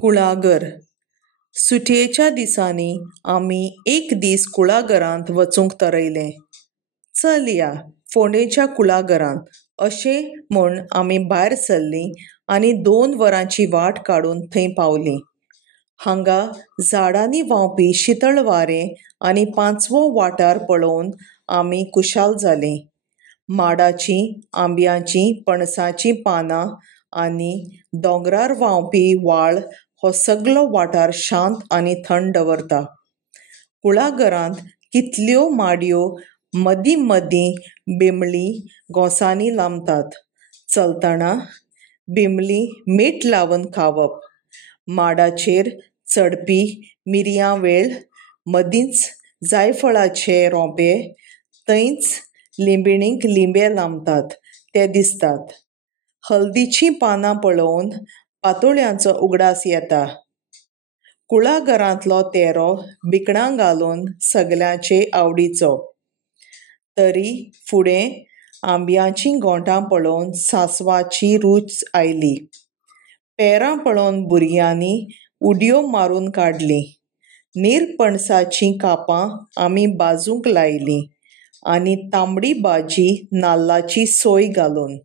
कुळागर. सुटयेच्या दिसांनी आमी एक दीस कुळागरांत वचूंक थारायलें. चल या फोंडेच्या कुळागरांत अशें म्हूण आमी भायर सरलीं आनी 2 वरांची वाट काडून थंय पावलीं. हांगा झाडांनी व्हांवपी शीतळ वारें आनी पांचवो वाठार पळोवन आमी कुशाल जालीं. माडाचीं, आंब्याचीं, पणसाचीं पानां आनी दोंगरार व्हांवपी व्हाळ हो सगळो वाठार शांत आनी थंड दवरता. कुळागरांत कितल्यो माडयो मदीं मदीं बिमलीं घोंसांनी लामतात. चलतना बिमलीं मीठ लावन खावप. माडाचेर चडपी मिरयां वेल, मदींच जायफळाचें रोंपें, थंयच लिंबिणीक लिंबे लामतात ते दिसतात. हळदीचीं पानां पळोवन पातोळ्यांचो उगडास येता. कुळागरांतलो तेरो भिकणां घालून सगल्यांचे आवडीचो. तरी फुडें आंब्याचीं घोंटां पळोवन सांसवाची रूच आयली. पेरां पळोवन भुरग्यांनी उडयो मारून काडलीं. निरपणसाचीं कापां आमी भाजूंक लायलीं आनी तांबडी भाजी नाल्लाची सोय घालून.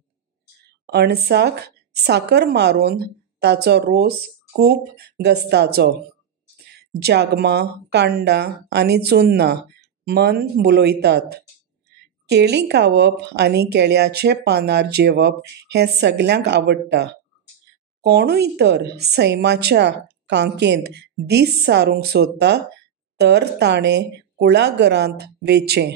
अणसाक साकर मारून ताचो रोस खूब घसताचो. जागमां, कांण्णां आनी चुन्नां मन भुलोयतात. केळीं खावप आनी केळ्याच्या पानार जेवप हें सगल्यांक आवडटा. कोणूय तर सैमाच्या कांकेंत दीस सारूंक सोदता तर ताणें कुळागरांत वेचें.